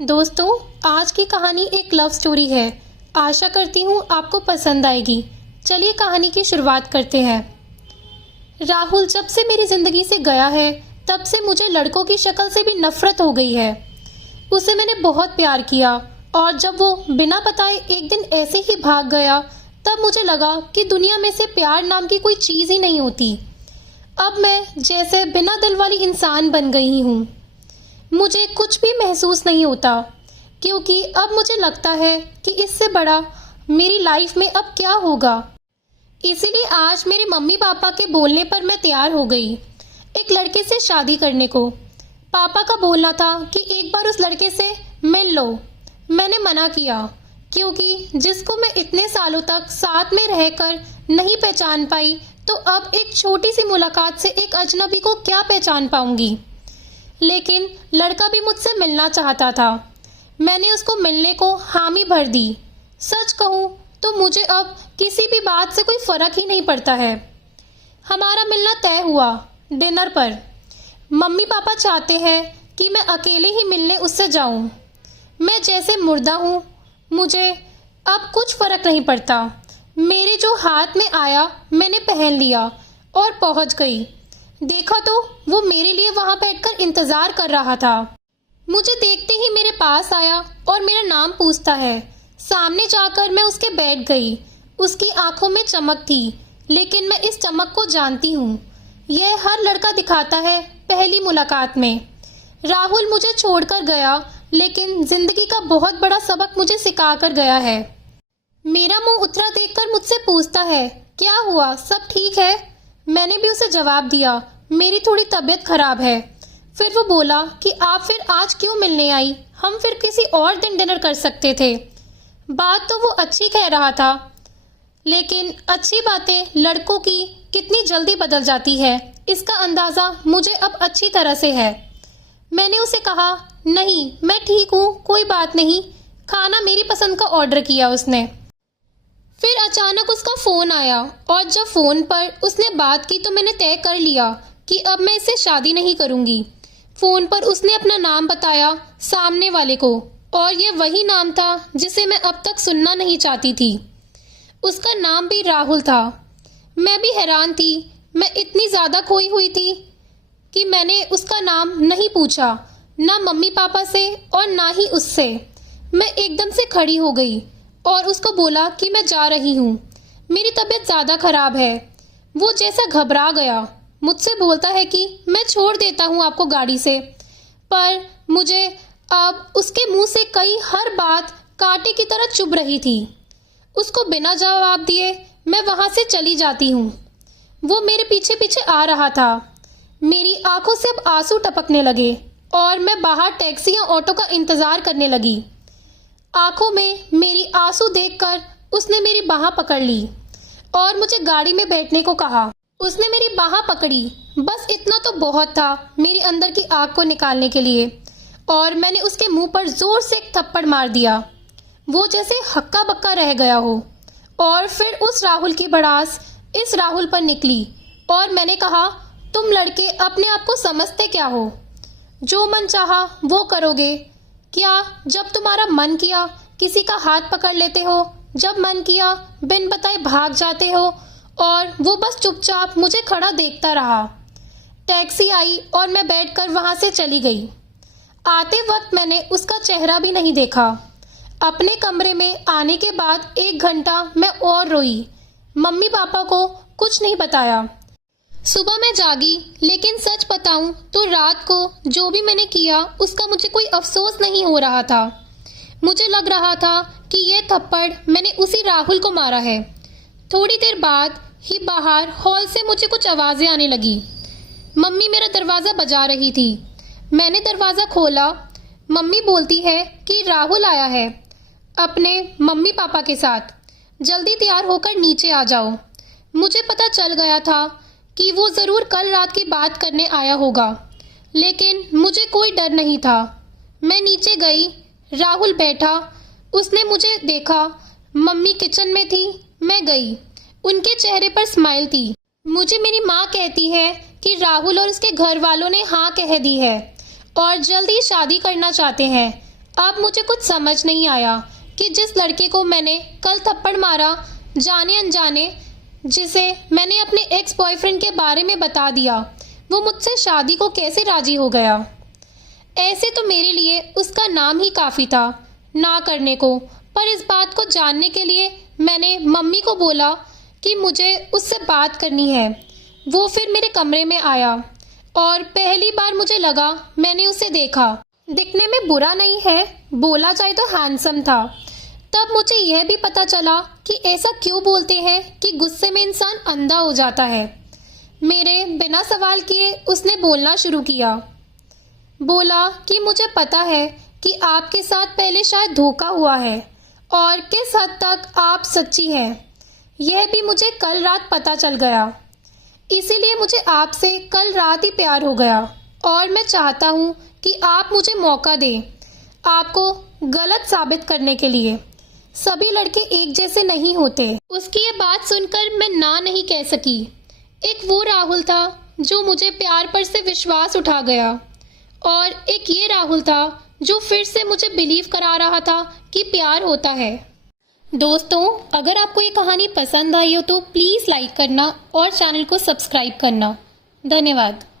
दोस्तों, आज की कहानी एक लव स्टोरी है। आशा करती हूँ आपको पसंद आएगी। चलिए कहानी की शुरुआत करते हैं। राहुल जब से मेरी ज़िंदगी से गया है तब से मुझे लड़कों की शक्ल से भी नफरत हो गई है। उसे मैंने बहुत प्यार किया और जब वो बिना बताए एक दिन ऐसे ही भाग गया तब मुझे लगा कि दुनिया में से प्यार नाम की कोई चीज़ ही नहीं होती। अब मैं जैसे बिना दिल वाली इंसान बन गई हूँ। मुझे कुछ भी महसूस नहीं होता क्योंकि अब मुझे लगता है कि इससे बड़ा मेरी लाइफ में अब क्या होगा। इसीलिए आज मेरे मम्मी पापा के बोलने पर मैं तैयार हो गई एक लड़के से शादी करने को। पापा का बोलना था कि एक बार उस लड़के से मिल लो। मैंने मना किया क्योंकि जिसको मैं इतने सालों तक साथ में रहकर नहीं पहचान पाई तो अब एक छोटी सी मुलाकात से एक अजनबी को क्या पहचान पाऊंगी। लेकिन लड़का भी मुझसे मिलना चाहता था। मैंने उसको मिलने को हामी भर दी। सच कहूँ तो मुझे अब किसी भी बात से कोई फर्क ही नहीं पड़ता है। हमारा मिलना तय हुआ डिनर पर। मम्मी पापा चाहते हैं कि मैं अकेले ही मिलने उससे जाऊं। मैं जैसे मुर्दा हूँ, मुझे अब कुछ फर्क नहीं पड़ता। मेरे जो हाथ में आया मैंने पहन लिया और पहुंच गई। देखा तो वो मेरे लिए वहां बैठकर इंतजार कर रहा था। मुझे देखते ही मेरे पास आया और मेरा नाम पूछता है। सामने जाकर मैं उसके बैठ गई। उसकी आंखों में चमक थी, लेकिन मैं इस चमक को जानती हूँ। यह हर लड़का दिखाता है पहली मुलाकात में। राहुल मुझे छोड़कर गया, लेकिन जिंदगी का बहुत बड़ा सबक मुझे सिखा कर गया है। मेरा मुंह उतरा देखकर मुझसे पूछता है, क्या हुआ, सब ठीक है? मैंने भी उसे जवाब दिया, मेरी थोड़ी तबीयत खराब है। फिर वो बोला कि आप फिर आज क्यों मिलने आई, हम फिर किसी और दिन डिनर कर सकते थे। बात तो वो अच्छी कह रहा था, लेकिन अच्छी बातें लड़कों की कितनी जल्दी बदल जाती है इसका अंदाज़ा मुझे अब अच्छी तरह से है। मैंने उसे कहा, नहीं मैं ठीक हूँ, कोई बात नहीं। खाना मेरी पसंद का ऑर्डर किया उसने। फिर अचानक उसका फ़ोन आया और जब फ़ोन पर उसने बात की तो मैंने तय कर लिया कि अब मैं इससे शादी नहीं करूँगी। फ़ोन पर उसने अपना नाम बताया सामने वाले को, और ये वही नाम था जिसे मैं अब तक सुनना नहीं चाहती थी। उसका नाम भी राहुल था। मैं भी हैरान थी। मैं इतनी ज़्यादा खोई हुई थी कि मैंने उसका नाम नहीं पूछा, ना मम्मी पापा से और ना ही उससे। मैं एकदम से खड़ी हो गई और उसको बोला कि मैं जा रही हूँ, मेरी तबीयत ज़्यादा ख़राब है। वो जैसा घबरा गया। मुझसे बोलता है कि मैं छोड़ देता हूँ आपको गाड़ी से, पर मुझे अब उसके मुंह से कई हर बात कांटे की तरह चुभ रही थी। उसको बिना जवाब दिए मैं वहाँ से चली जाती हूँ। वो मेरे पीछे पीछे आ रहा था। मेरी आंखों से अब आंसू टपकने लगे और मैं बाहर टैक्सी या ऑटो का इंतज़ार करने लगी। आंखों में मेरी आंसू देखकर उसने मेरी बाह पकड़ ली और मुझे गाड़ी में बैठने को कहा। उसने मेरी बाह पकड़ी, बस इतना तो बहुत था मेरी अंदर की आग को निकालने के लिए, और मैंने उसके मुंह पर जोर से एक थप्पड़ मार दिया। वो जैसे हक्का बक्का रह गया हो। और फिर उस राहुल की भड़ास इस राहुल पर निकली और मैंने कहा, तुम लड़के अपने आप को समझते क्या हो? जो मन चाहा वो करोगे क्या? जब तुम्हारा मन किया किसी का हाथ पकड़ लेते हो, जब मन किया बिन बताए भाग जाते हो, और वो बस चुपचाप मुझे खड़ा देखता रहा। टैक्सी आई और मैं बैठकर वहाँ से चली गई। आते वक्त मैंने उसका चेहरा भी नहीं देखा। अपने कमरे में आने के बाद 1 घंटा मैं और रोई। मम्मी पापा को कुछ नहीं बताया। सुबह मैं जागी, लेकिन सच बताऊं तो रात को जो भी मैंने किया उसका मुझे कोई अफसोस नहीं हो रहा था। मुझे लग रहा था कि ये थप्पड़ मैंने उसी राहुल को मारा है। थोड़ी देर बाद ही बाहर हॉल से मुझे कुछ आवाज़ें आने लगी। मम्मी मेरा दरवाज़ा बजा रही थी। मैंने दरवाज़ा खोला। मम्मी बोलती है कि राहुल आया है अपने मम्मी पापा के साथ, जल्दी तैयार होकर नीचे आ जाओ। मुझे पता चल गया था कि वो ज़रूर कल रात की बात करने आया होगा, लेकिन मुझे कोई डर नहीं था। मैं नीचे गई। राहुल बैठा। उसने मुझे देखा। मम्मी किचन में थी। मैं गई। उनके चेहरे पर स्माइल थी। मुझे मेरी माँ कहती है कि राहुल और उसके घर वालों ने हाँ कह दी है और जल्द ही शादी करना चाहते हैं। अब मुझे कुछ समझ नहीं आया कि जिस लड़के को मैंने कल थप्पड़ मारा, जाने अनजाने, जिसे मैंने अपने एक्स बॉयफ्रेंड के बारे में बता दिया, वो मुझसे शादी को कैसे राजी हो गया। ऐसे तो मेरे लिए उसका नाम ही काफ़ी था ना करने को, पर इस बात को जानने के लिए मैंने मम्मी को बोला कि मुझे उससे बात करनी है। वो फिर मेरे कमरे में आया और पहली बार मुझे लगा मैंने उसे देखा। दिखने में बुरा नहीं है, बोला जाए तो हैंडसम था। तब मुझे यह भी पता चला कि ऐसा क्यों बोलते हैं कि गुस्से में इंसान अंधा हो जाता है। मेरे बिना सवाल किए उसने बोलना शुरू किया। बोला कि मुझे पता है कि आपके साथ पहले शायद धोखा हुआ है और किस हद तक आप सच्ची हैं, यह भी मुझे कल रात पता चल गया। इसीलिए मुझे आपसे कल रात ही प्यार हो गया और मैं चाहता हूँ कि आप मुझे मौका दें आपको गलत साबित करने के लिए। सभी लड़के एक जैसे नहीं होते। उसकी ये बात सुनकर मैं ना नहीं कह सकी। एक वो राहुल था जो मुझे प्यार पर से विश्वास उठा गया और एक ये राहुल था जो फिर से मुझे बिलीव करा रहा था कि प्यार होता है। दोस्तों, अगर आपको ये कहानी पसंद आई हो तो प्लीज़ लाइक करना और चैनल को सब्सक्राइब करना। धन्यवाद।